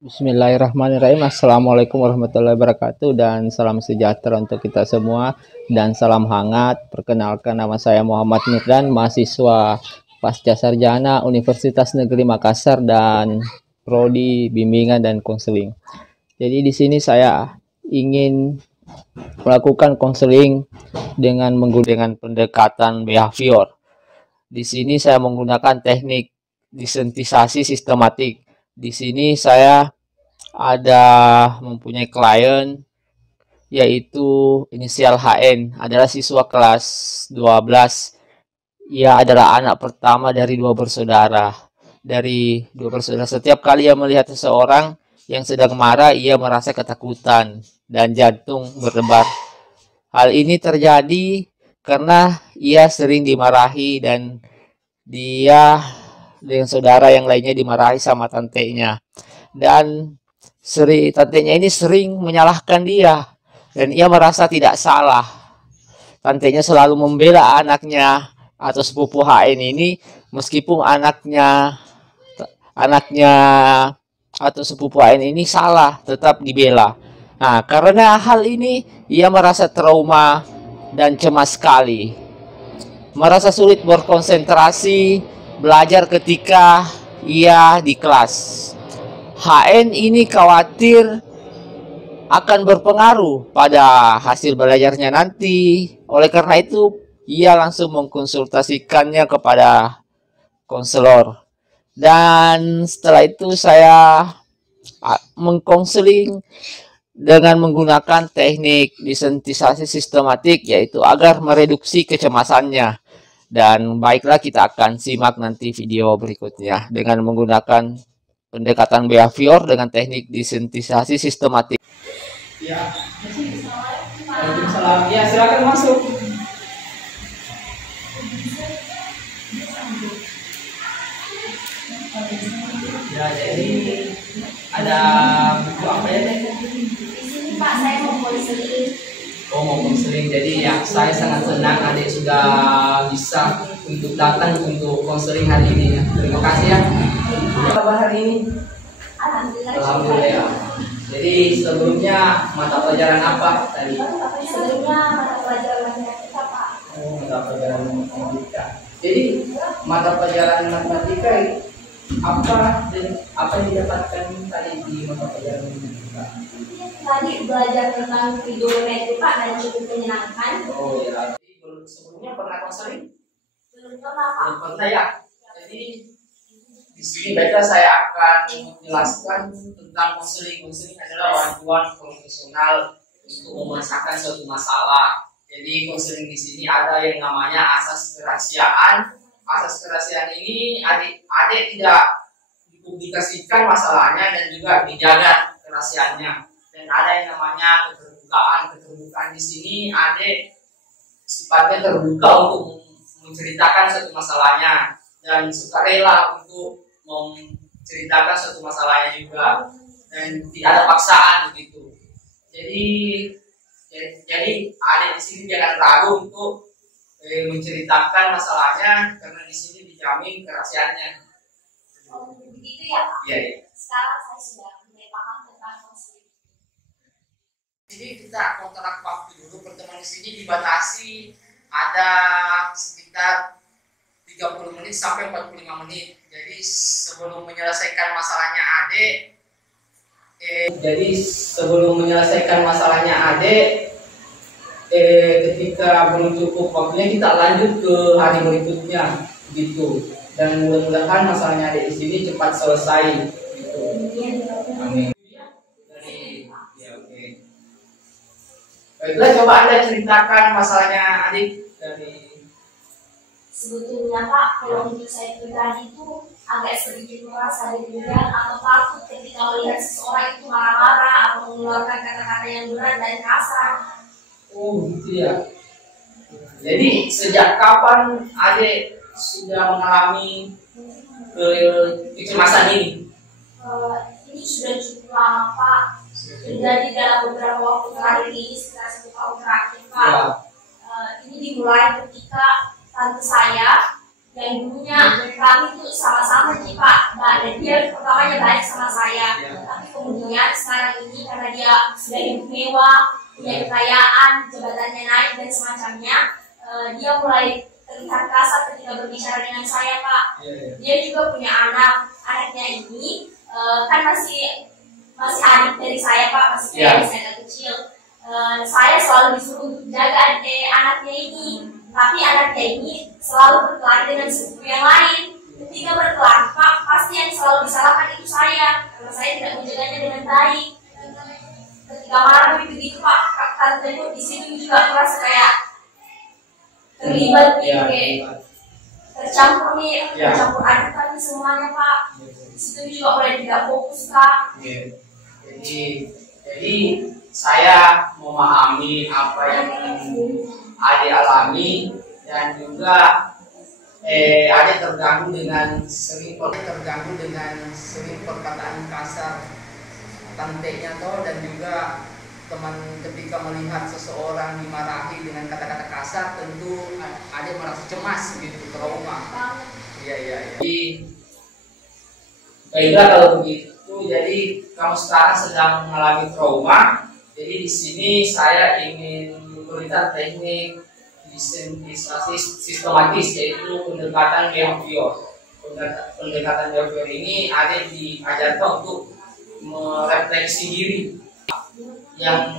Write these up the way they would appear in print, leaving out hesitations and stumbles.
Bismillahirrahmanirrahim. Assalamualaikum warahmatullahi wabarakatuh dan salam sejahtera untuk kita semua dan salam hangat. Perkenalkan, nama saya Muhammad Nurdan, mahasiswa Pasca Sarjana Universitas Negeri Makassar dan prodi bimbingan dan konseling. Jadi di sini saya ingin melakukan konseling dengan menggunakan pendekatan behavior. Di sini saya menggunakan teknik desensitisasi sistematik. Di sini saya ada mempunyai klien yaitu inisial HN, adalah siswa kelas 12. Ia adalah anak pertama dari dua bersaudara. Setiap kali ia melihat seseorang yang sedang marah, ia merasa ketakutan dan jantung berdebar. Hal ini terjadi karena ia sering dimarahi dan dia dengan saudara yang lainnya dimarahi sama tantenya. Dan tantenya ini sering menyalahkan dia dan ia merasa tidak salah. Tantenya selalu membela anaknya atau sepupu HN ini, meskipun anaknya atau sepupu HN ini salah, tetap dibela. Nah, karena hal ini ia merasa trauma dan cemas sekali. Merasa sulit berkonsentrasi belajar ketika ia di kelas. HN ini khawatir akan berpengaruh pada hasil belajarnya nanti. Oleh karena itu, ia langsung mengkonsultasikannya kepada konselor. Dan setelah itu saya mengkonseling dengan menggunakan teknik desensitisasi sistematik, yaitu agar mereduksi kecemasannya. Dan baiklah, kita akan simak nanti video berikutnya dengan menggunakan pendekatan behavior dengan teknik desensitisasi sistematik. Ya. Waalaikumsalam. Ya, silakan masuk. Ya, jadi ada buku apa ya? Di sini Pak, saya mau konseling. Oh, mau konseling. Jadi ya, saya sangat senang adik sudah bisa untuk datang untuk konseling hari ini ya. Terima kasih ya. Apa kabar hari ini? Alhamdulillah. Alhamdulillah ya. Jadi sebelumnya mata pelajaran apa tadi? Sebelumnya mata pelajaran matematika Pak. Oh, mata pelajaran matematika. Jadi mata pelajaran matematika apa yang didapatkan tadi di mata pelajaran matematika? Tadi belajar tentang trigonometri Pak dan cukup menyenangkan. Oh ya. Jadi sebelumnya pernah konseling? Belum pernah Pak. Belum pernah ya. Jadi di sini baiklah saya akan menjelaskan tentang konseling. Konseling adalah bantuan profesional untuk memecahkan suatu masalah. Jadi konseling di sini ada yang namanya asas kerahasiaan. Asas kerahasiaan ini adik tidak dipublikasikan masalahnya dan juga dijaga kerahasiaannya. Dan ada yang namanya keterbukaan. Keterbukaan di sini adik sifatnya terbuka untuk menceritakan suatu masalahnya dan sukarela untuk menceritakan suatu masalahnya juga, dan tidak ada paksaan begitu. Jadi adik di sini jangan ragu untuk menceritakan masalahnya karena di sini dijamin kerahasiaannya. Oh, begitu ya Pak. Iya. Sekarang saya sudah mulai paham tentang konseling. Jadi kita kontrak waktu dulu, pertemuan di sini dibatasi ada sekitar 30 menit sampai 45 menit. Jadi sebelum menyelesaikan masalahnya adik, ketika belum cukup waktunya kita lanjut ke hari berikutnya gitu. Dan mudah-mudahan masalahnya adik di sini cepat selesai gitu. Amin. Ya, oke. Baiklah, coba Anda ceritakan masalahnya adik dari. Sebetulnya Pak, kalau untuk saya pribadi itu agak sedikit merasa deg-degan atau takut ketika melihat seseorang itu marah-marah atau mengeluarkan kata-kata yang berat dan kasar. Oh gitu ya. Jadi sejak kapan adik sudah mengalami kecemasan ini? Ini sudah cukup lama Pak. Terjadi dalam beberapa waktu terakhir ini, sekitar 1 tahun terakhir Pak. Ya. Ini dimulai ketika tante saya yang dulunya kami tuh sama-sama sih Pak, dan dia pertamanya baik sama saya, tapi kemudian sekarang ini karena dia sudah hidup mewah, punya kekayaan, jabatannya naik dan semacamnya, dia mulai terlihat kasar ketika berbicara dengan saya Pak. Dia juga punya anaknya ini kan masih adik dari saya Pak, masih dari saya kecil. Saya selalu disuruh untuk jaga anaknya ini, tapi anaknya ini selalu berkelahi dengan sepupu yang lain. Ketika berkelahi Pak, pasti yang selalu disalahkan itu saya, karena saya tidak menjaganya dengan baik. Ketika marah begitu Pak, tante itu di sini juga merasa kayak terlibat gitu, kayak tercampur aduk kami semuanya Pak. Di situ juga mulai tidak fokus Kak. Jadi saya memahami apa yang Ade alami, dan juga Ade terganggu dengan sering perkataan kasar tantenya toh, dan juga teman ketika melihat seseorang dimarahi dengan kata-kata kasar, tentu Ade merasa cemas gitu, trauma. Iya. Baiklah kalau begitu, jadi kamu sekarang sedang mengalami trauma. Jadi di sini saya ingin memberikan teknik sistematis, yaitu pendekatan behavior. Pendekatan behavior ini ada diajarkan untuk merefleksi diri yang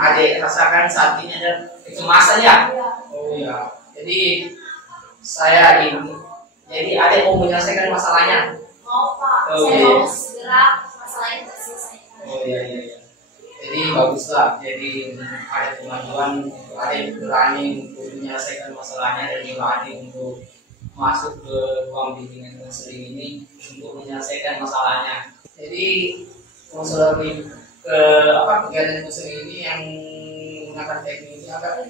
Ade rasakan saat ini ada kecemasan ya. Oh ya. Jadi Ade mau menyelesaikan masalahnya. Mau Pak, saya mau segera masalah itu selesaikan. Oh iya. Jadi baguslah. Jadi ada kemajuan, ada berani untuk menyelesaikan masalahnya, dan berani untuk masuk ke ruang bimbingan konseling ini untuk menyelesaikan masalahnya. Jadi kegiatan konseling ini yang menggunakan teknik ini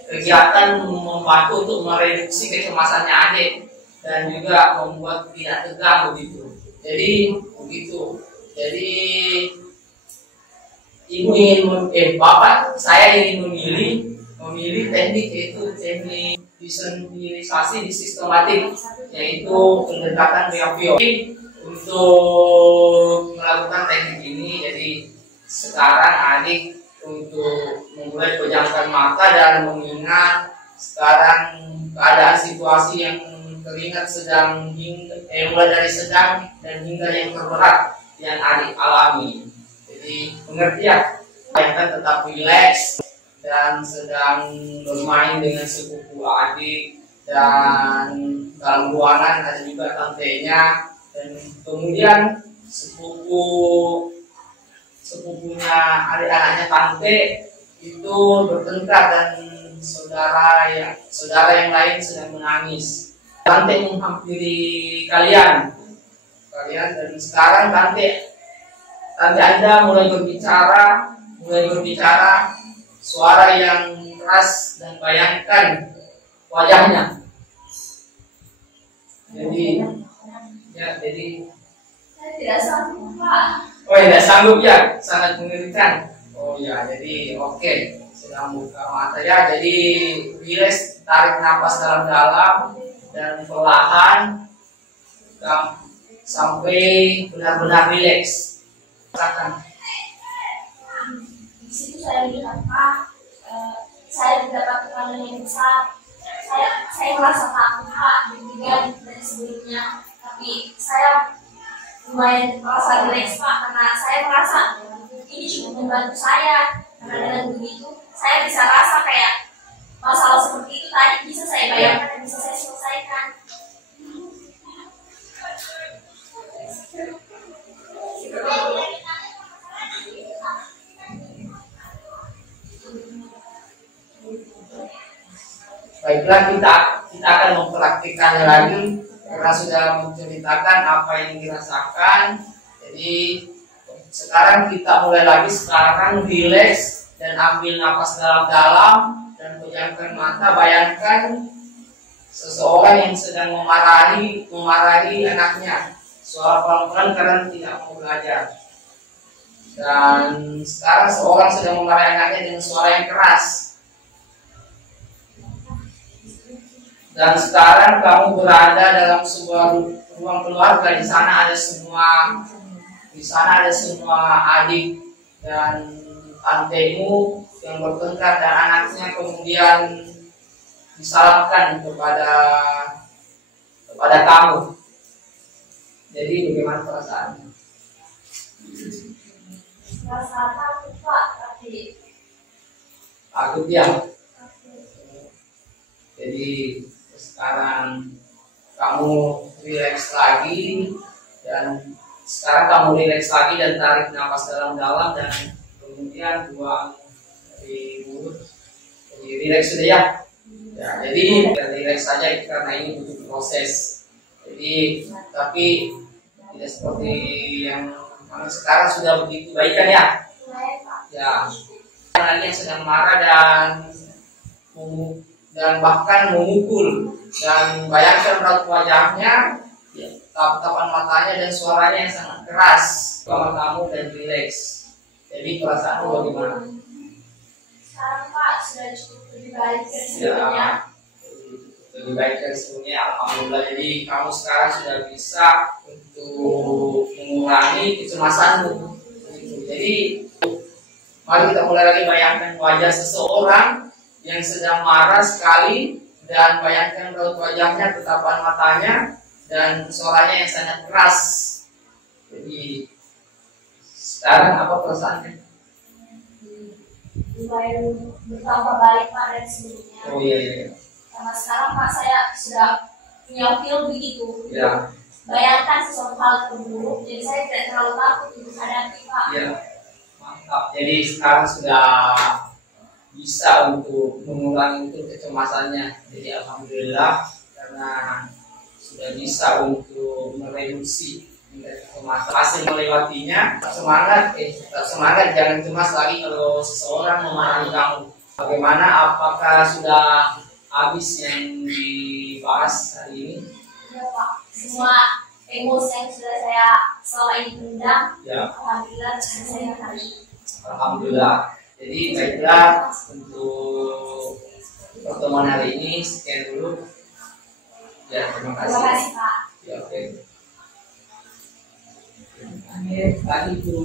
kegiatan membantu untuk mereduksi kecemasannya adik, dan juga membuat tidak tegang begitu. Jadi begitu. Jadi saya ingin memilih teknik, yaitu teknik desensibilisasi sistematik, yaitu pendekatan behavior. Untuk melakukan teknik ini, jadi sekarang adik untuk memulai pejamkan mata dan mengingat sekarang keadaan situasi yang teringat mulai dari sedang dan hingga yang terberat yang adik alami. Jadi mengerti ya, bayangkan tetap rileks dan sedang bermain dengan sepupu adik, dan dalam ruangan ada juga tantenya, dan kemudian sepupunya adik-anaknya tante itu bertengkar, dan saudara yang lain sedang menangis. Tante menghampiri kalian, dan sekarang tante Anda mulai berbicara suara yang keras, dan bayangkan wajahnya. Jadi saya tidak sanggup Pak. Oh ya, tidak sanggup ya, sangat mengerikan. Oh ya, jadi oke. Sedang buka mata ya, jadi rileks, tarik nafas dalam-dalam dan perlahan sampai benar-benar rileks. Di situ saya lihat Pak, saya mendapat tekanan yang besar. Saya merasa takut Pak, demikian dari sebelumnya. Tapi saya lumayan merasa rileks Pak, karena saya merasa ini cukup membantu saya. Karena dengan begitu saya bisa rasa kayak masalah seperti itu tadi bisa saya bayangkan dan bisa saya selesaikan. Baiklah, kita akan mempraktikannya lagi karena sudah menceritakan apa yang dirasakan. Jadi sekarang kita mulai lagi, sekarang rileks dan ambil napas dalam-dalam dan pejamkan mata. Bayangkan seseorang yang sedang memarahi anaknya, suara pelan-pelan karena tidak mau belajar. Dan sekarang seorang sedang memarahi anaknya dengan suara yang keras. Dan sekarang kamu berada dalam sebuah ruang keluarga. Di sana ada semua adik dan tantemu yang bertengkar dan anaknya kemudian disalahkan kepada kamu. Jadi bagaimana perasaannya? Perasaan takut Pak, tapi Takut ya. Jadi sekarang kamu rileks lagi dan tarik nafas dalam-dalam dan kemudian buang dari mulut. Jadi rileks sudah ya. Ya, jadi rileks saja karena ini butuh proses. Jadi tapi tidak seperti yang sekarang sudah begitu baik kan ya? Ya. Lagi yang sedang marah dan bahkan memukul, dan bayangkan raut wajahnya, ya, tatapan matanya dan suaranya yang sangat keras sama kamu dan rileks. Jadi perasaanmu bagaimana? sekarang Pak sudah cukup lebih baik dari sebelumnya. Ya, lebih baik dari sebelumnya, alhamdulillah. Jadi kamu sekarang sudah bisa untuk mengurangi kecemasanmu. Jadi mari kita mulai lagi. Bayangkan wajah seseorang yang sedang marah sekali, dan bayangkan raut wajahnya, tatapan matanya, dan suaranya yang sangat keras. Jadi sekarang apa perasaannya? Lumayan bertambah baik Pak dari sebelumnya. Oh iya. Karena sekarang Pak saya sudah punya feel begitu. Ya. Bayangkan sesuatu hal terburuk, jadi saya tidak terlalu takut untuk hadapi Pak. Ya. Mantap. Jadi sekarang sudah bisa untuk mengurangi itu kecemasannya. Jadi alhamdulillah, karena sudah bisa untuk mereduksi kecemasan. Masih melewatinya, tetap semangat, jangan cemas lagi kalau seseorang memarahi kamu. Bagaimana, apakah sudah habis yang dibahas hari ini? Ya Pak, semua emosi yang sudah saya selama ini pendam, Ya. alhamdulillah saya hari. Alhamdulillah. Jadi baiklah, untuk pertemuan hari ini sekian dulu. Ya, terima kasih. Terima kasih Pak. Ya, oke. Akhir tadi itu.